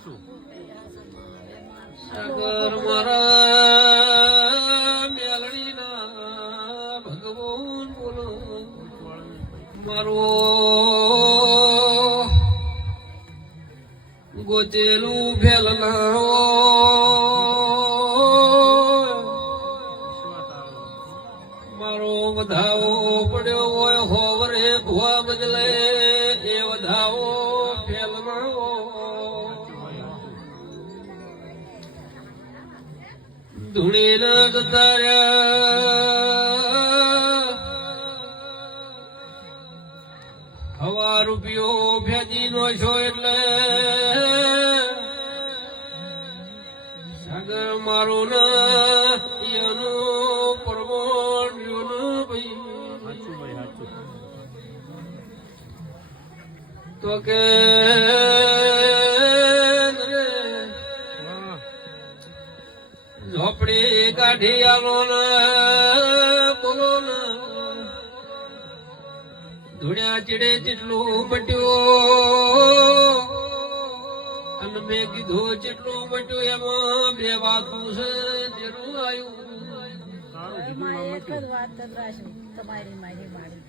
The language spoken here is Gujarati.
સાગર મારા મેલડી ના ભગવાન બોલો મારો ગોચેલું ફેલના મારો વધાવો પડ્યો હોય હોવરે ભુવા બદલે એ વધાવો ફેલના ધૂણી ના જતા રહ્યા હવા રૂપિયો ફેદી નો છો એટલે સાગર મારો ના એનું પરમણ ભાઈ તો કે ઝોપડી કાઢી આલો ને બોલો ને ધૂણ્યા ચીડે ચેટલું મટ્યું અને મેં કીધું ચેટલું મટ્યું એમાં બે વાતું છે તેનું આવ્યું તમારી મારી મારી